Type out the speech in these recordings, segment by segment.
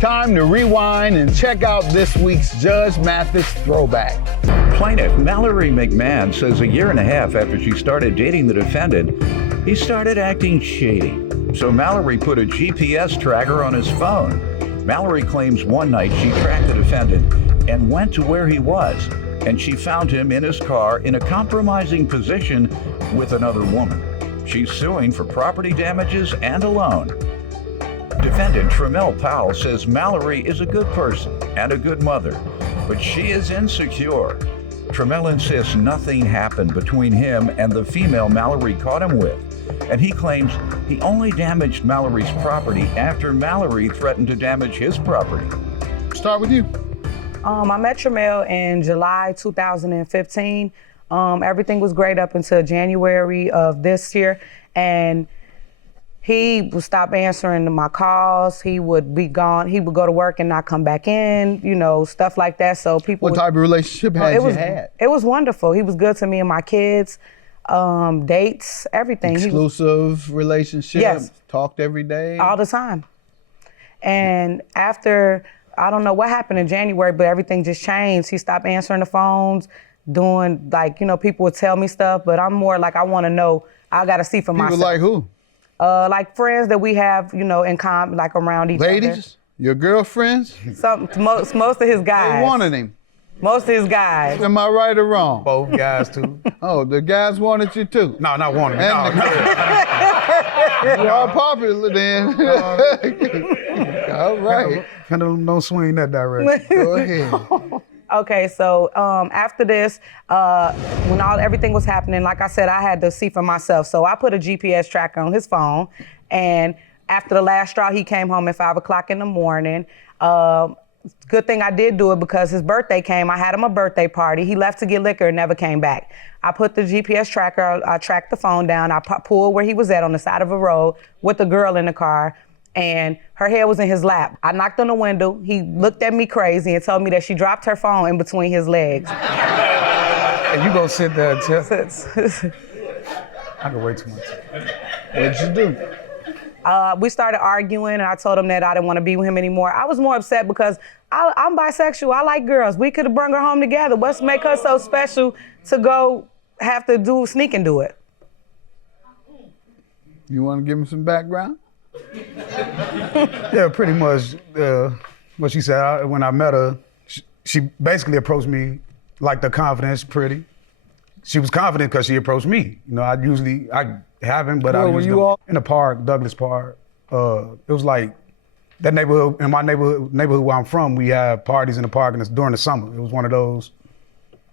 time to rewind and check out this week's Judge Mathis Throwback. Plaintiff Mallory McMahon says a year and a half after she started dating the defendant, he started acting shady. So Mallory put a GPS tracker on his phone. Mallory claims one night she tracked the defendant and went to where he was, and she found him in his car in a compromising position with another woman. She's suing for property damages and a loan. Defendant Tremel Powell says Mallory is a good person and a good mother, but she is insecure. Tremel insists nothing happened between him and the female Mallory caught him with, and he claims he only damaged Mallory's property after Mallory threatened to damage his property. Start with you. I met Tremel in July 2015. Everything was great up until January of this year, and he would stop answering my calls. He would be gone. He would go to work and not come back in, you know, stuff like that. So people. What type of relationship had you had? It was wonderful. He was good to me and my kids, dates, everything. Exclusive relationship? Yes. Talked every day? All the time. And after, I don't know what happened in January, but everything just changed. He stopped answering the phones, doing like, you know, people would tell me stuff, but I'm more like, I want to know, I got to see for myself. People like who? Like friends that we have, you know, in common, like around each other. Ladies? Your girlfriends? Most of his guys. They wanted him. Most of his guys. Am I right or wrong? Both guys too. Oh, the guys wanted you too? No, not wanted me. And No. You are popular then. All right. Don't swing that direction. Go ahead. Okay, so after this, when everything was happening, like I said, I had to see for myself. So I put a GPS tracker on his phone, and after the last straw, he came home at 5 o'clock in the morning. Good thing I did do it because his birthday came. I had him a birthday party. He left to get liquor and never came back. I put the GPS tracker, I tracked the phone down. I pulled where he was at on the side of a road with the girl in the car, and her head was in his lap. I knocked on the window. He looked at me crazy and told me that she dropped her phone in between his legs. And you go sit there and tell. I can wait too much. What'd you do? We started arguing, and I told him that I didn't want to be with him anymore. I was more upset because I'm bisexual. I like girls. We could have brought her home together. What's make her so special to go have to sneak and do it? You want to give him some background? Yeah, pretty much what she said. When I met her, she basically approached me like the confidence pretty. She was confident because she approached me. You know, I haven't, but I usually in the park, Douglas Park. It was like that neighborhood, in my neighborhood where I'm from, we have parties in the park, and it's during the summer. It was one of those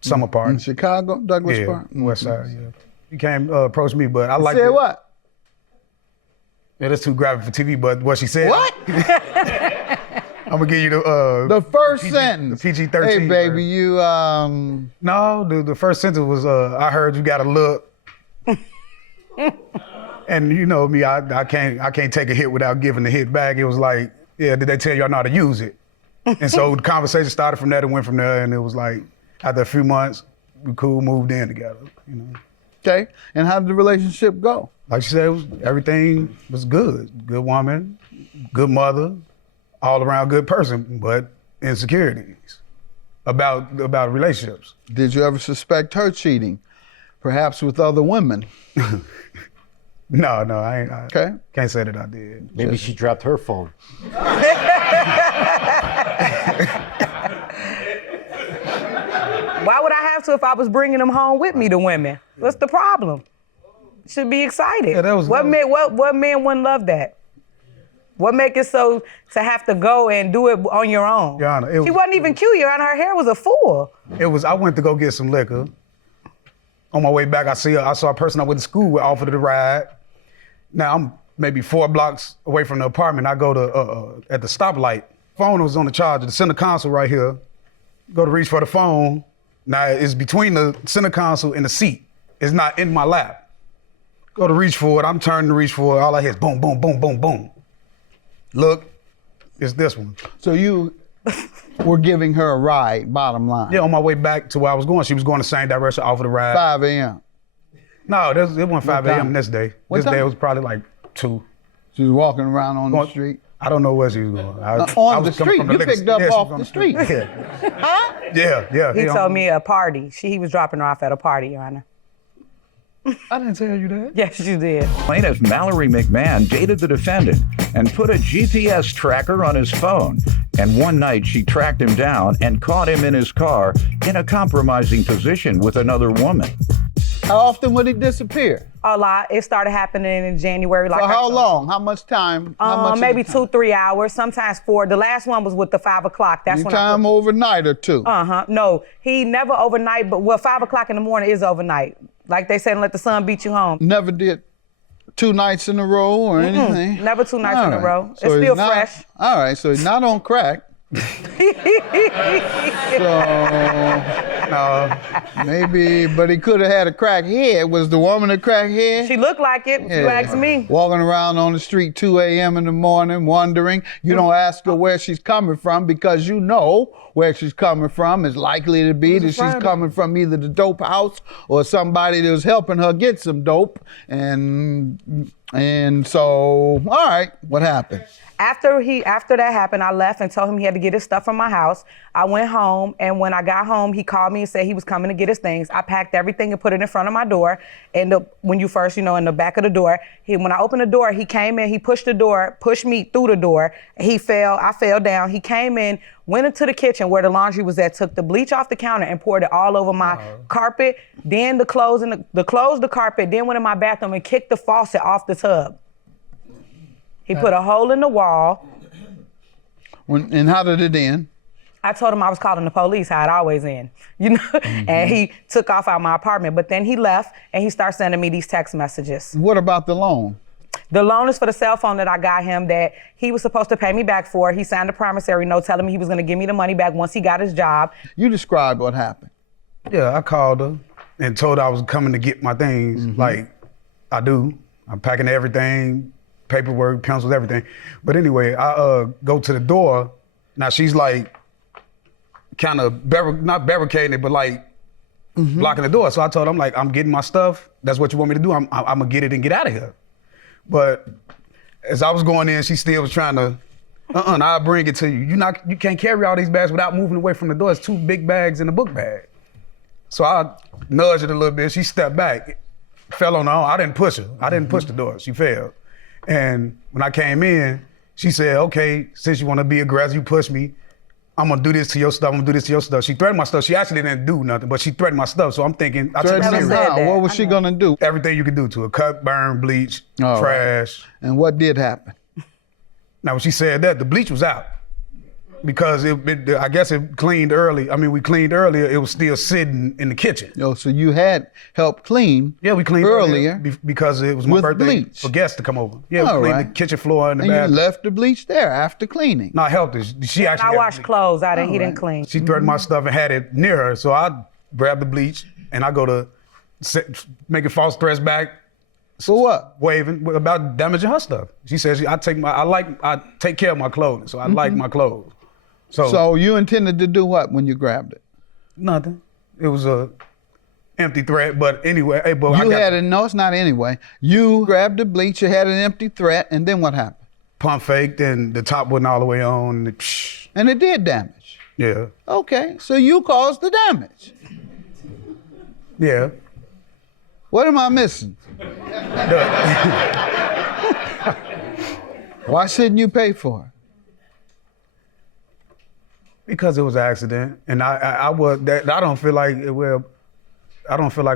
summer parties. In Chicago, Douglas Park? West Side, yeah. He came, approached me, but I like Said what? Yeah, that's too graphic for TV, but what she said. What? I'm gonna give you the first sentence. The PG-13. Hey, baby, you, No, the first sentence was, I heard you got a look. And you know me, I can't take a hit without giving the hit back. It was like, yeah, did they tell y'all not to use it? And so the conversation started from there and went from there, and it was like, after a few months, we cool, moved in together, you know. Okay, and how did the relationship go? Like she said, everything was good. Good woman, good mother, all around good person, but insecurities about relationships. Did you ever suspect her cheating, perhaps with other women? No, I Okay. Can't say that I did. Maybe she dropped her phone. Why would I have to if I was bringing them home with me to women? What's the problem? Should be excited. Yeah, what man wouldn't love that? What make it so to have to go and do it on your own? Your Honor, she wasn't even cute, Your Honor. Her hair was a fool. I went to go get some liquor. On my way back, I saw a person I went to school with offered a ride. Now I'm maybe 4 blocks away from the apartment. I go to at the stoplight. Phone was on the charger. The center console right here. Go to reach for the phone. Now it's between the center console and the seat. It's not in my lap. Go to reach for it. I'm turning to reach for it. All I hear is boom, boom, boom, boom, boom. Look, it's this one. So you were giving her a ride, bottom line. Yeah, on my way back to where I was going. She was going the same direction, offered a ride. 5 a.m. No, it wasn't 5 a.m. this day. This day it was probably like 2. She was walking around on the street? I don't know where she was going. I On was the coming street. from the You liquor- picked up yeah, she off was on the street. Yeah. Yeah. He told me a party. He was dropping her off at a party, Your Honor. I didn't tell you that. Yes, you did. Plaintiff Mallory McMahon dated the defendant and put a GPS tracker on his phone. And one night she tracked him down and caught him in his car in a compromising position with another woman. How often would he disappear? A lot. It started happening in January. Like For I how told- long? How much time? How much of Maybe the time? 2-3 hours, sometimes 4. The last one was with the 5 o'clock. That's when Time overnight or two? No, he never overnight, but 5 o'clock in the morning is overnight. Like they said, let the sun beat you home. Never did 2 nights in a row or anything? Never 2 nights in a All row. right. It's So he's still not- fresh. All right, so he's not on crack. So maybe, but he could have had a crack head. Was the woman a crack head? She looked like it, if you ask me. Walking around on the street 2 a.m. in the morning, wondering. You don't ask her where she's coming from because you know where she's coming from is likely to be that she's coming from either the dope house or somebody that was helping her get some dope. And so, all right, what happened? After that happened, I left and told him he had to get his stuff from my house. I went home, and when I got home, he called me and said he was coming to get his things. I packed everything and put it in front of my door. And when you first, in the back of the door, when I opened the door, he came in, he pushed me through the door. I fell down. He came in, went into the kitchen where the laundry was at, took the bleach off the counter and poured it all over my carpet, then the clothes, the carpet, then went in my bathroom and kicked the faucet off the tub. He put a hole in the wall. And how did it end? I told him I was calling the police, how it always ends, and he took off out of my apartment. But then he left and he started sending me these text messages. What about the loan? The loan is for the cell phone that I got him that he was supposed to pay me back for. He signed a promissory note telling me he was going to give me the money back once he got his job. You described what happened. Yeah, I called her and told her I was coming to get my things, like I do. I'm packing everything, paperwork, pencils, everything. But anyway, I go to the door. Now she's like kind of not barricading it, but like blocking the door. So I told her, I'm getting my stuff. That's what you want me to do. I'm gonna get it and get out of here. But as I was going in, she still was trying to, I'll bring it to you. You can't carry all these bags without moving away from the door. It's 2 big bags in a book bag. So I nudged it a little bit. She stepped back, fell on her own. I didn't push her. I didn't push the door. She fell. And when I came in, she said, okay, since you want to be aggressive, you push me, I'm going to do this to your stuff, I'm going to do this to your stuff. She threatened my stuff. She actually didn't do nothing, but she threatened my stuff. So I'm thinking, I took it Threatening serious. said that. what was she gonna do? Everything you could do to her. Cut, burn, bleach, All trash. And what did happen? Now, when she said that, the bleach was out. Because I guess it cleaned early. I mean, we cleaned earlier. It was still sitting in the kitchen. So you had helped clean. Yeah, we cleaned earlier because it was my with birthday bleach. for guests to come over. Yeah, All we cleaned right. the kitchen floor and the And you bathroom. left the bleach there after cleaning. No, I helped her. She actually I had washed bleach. clothes. He didn't clean. She threatened my stuff and had it near her. So I grabbed the bleach and I go to making false threats back, For what? waving about damaging her stuff. She says I take care of my clothing, so I like my clothes. So you intended to do what when you grabbed it? Nothing. It was a empty threat, but anyway, hey, but You had it. No, it's not anyway. You grabbed the bleach. You had an empty threat, and then what happened? pump faked and the top wasn't all the way on. And it did damage. Yeah. Okay, so you caused the damage. Yeah. What am I missing? Why shouldn't you pay for it? Because it was an accident, and I don't feel like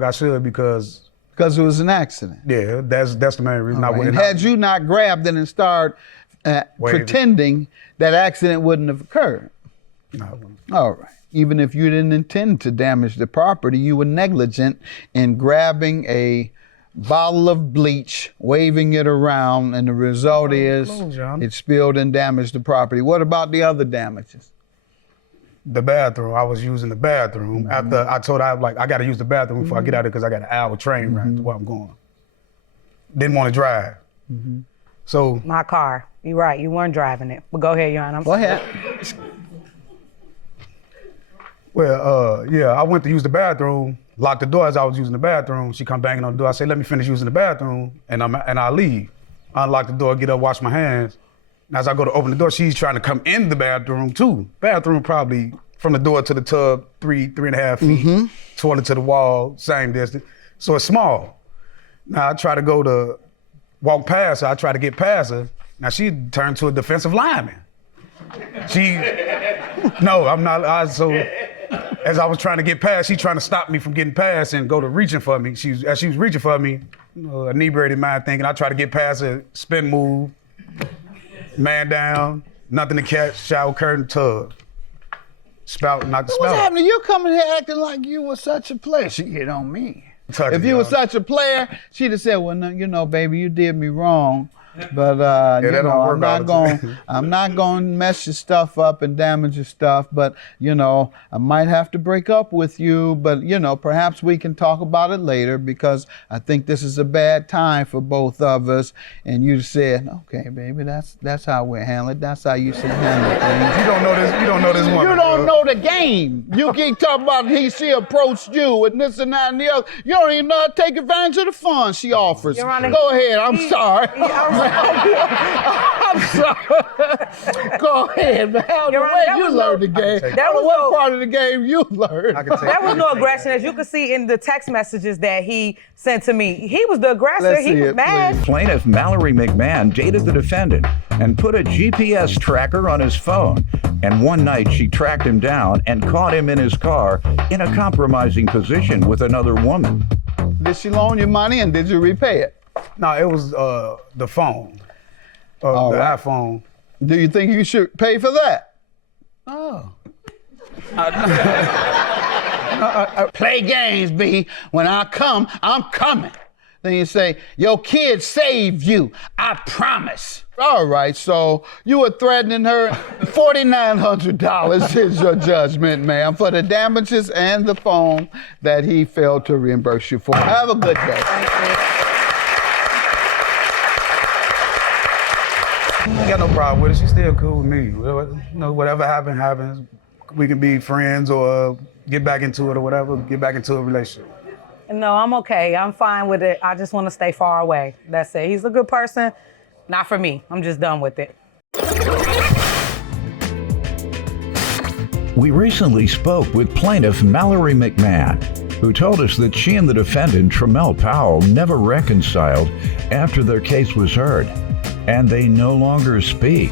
I should because Because it was an accident. yeah, that's the main reason I Right. wouldn't. And had you not grabbed it and started Waving. pretending that accident wouldn't have occurred. No, I wouldn't. All right. Even if you didn't intend to damage the property, you were negligent in grabbing a bottle of bleach, waving it around, and the result is John. it spilled and damaged the property. What about the other damages? The bathroom. I was using the bathroom after I told her I got to use the bathroom before I get out of there because I got an hour train ride to where I'm going. Didn't want to drive. So My car. You're right. You weren't driving it. But go ahead, Your Honor. Go ahead. I went to use the bathroom, locked the door as I was using the bathroom. She come banging on the door. I say, let me finish using the bathroom and I leave. I unlock the door, get up, wash my hands. And as I go to open the door, she's trying to come in the bathroom too. Bathroom probably from the door to the tub, 3.5 feet. Toilet to the wall, same distance. So it's small. Now I try to walk past her. I try to get past her. Now she turned to a defensive lineman. No, I'm not. So as I was trying to get past, she trying to stop me from getting past and go to reaching for me. As she was reaching for me, inebriated mind thinking, I try to get past her, spin move, man down, nothing to catch, shower curtain, tub. Spout, knock the spout. What's happening? You coming here acting like you were such a player. She hit on me. If you were such a player, she'd have said, well, no, you know, baby, you did me wrong. But you know, I'm not gonna mess your stuff up and damage your stuff. But you know, I might have to break up with you. But you know, perhaps we can talk about it later because I think this is a bad time for both of us. And you said, okay, baby, that's how we handle it. That's how you should handle things. You don't know this. You don't know this woman. You don't know the game. You keep talking about she approached you and this and that and the other. You don't even know how to take advantage of the fun she offers. Go ahead. I'm sorry. I'm sorry. Go ahead, man. The way you learned the game. That was what part of the game you learned. There was no aggression, as you can see in the text messages that he sent to me. He was the aggressor. He was mad. Please. Plaintiff Mallory McMahon dated the defendant and put a GPS tracker on his phone. And one night she tracked him down and caught him in his car in a compromising position with another woman. Did she loan you money and did you repay it? No, it was the phone. The iPhone. Do you think you should pay for that? Oh. Play games, B. When I come, I'm coming. Then you say, your kid saved you. I promise. All right, so you were threatening her. $4,900 is your judgment, ma'am, for the damages and the phone that he failed to reimburse you for. Have a good day. Thank you. I got no problem with it. She's still cool with me. You know, whatever happens. We can be friends or get back into it or whatever, get back into a relationship. No, I'm okay. I'm fine with it. I just want to stay far away. That's it. He's a good person. Not for me. I'm just done with it. We recently spoke with plaintiff Mallory McMahon, who told us that she and the defendant, Tremel Powell, never reconciled after their case was heard, and they no longer speak.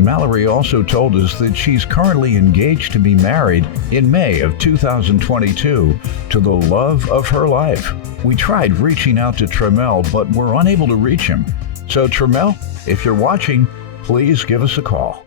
Mallory also told us that she's currently engaged to be married in May of 2022 to the love of her life. We tried reaching out to Tremel, but were unable to reach him. So Tremel, if you're watching, please give us a call.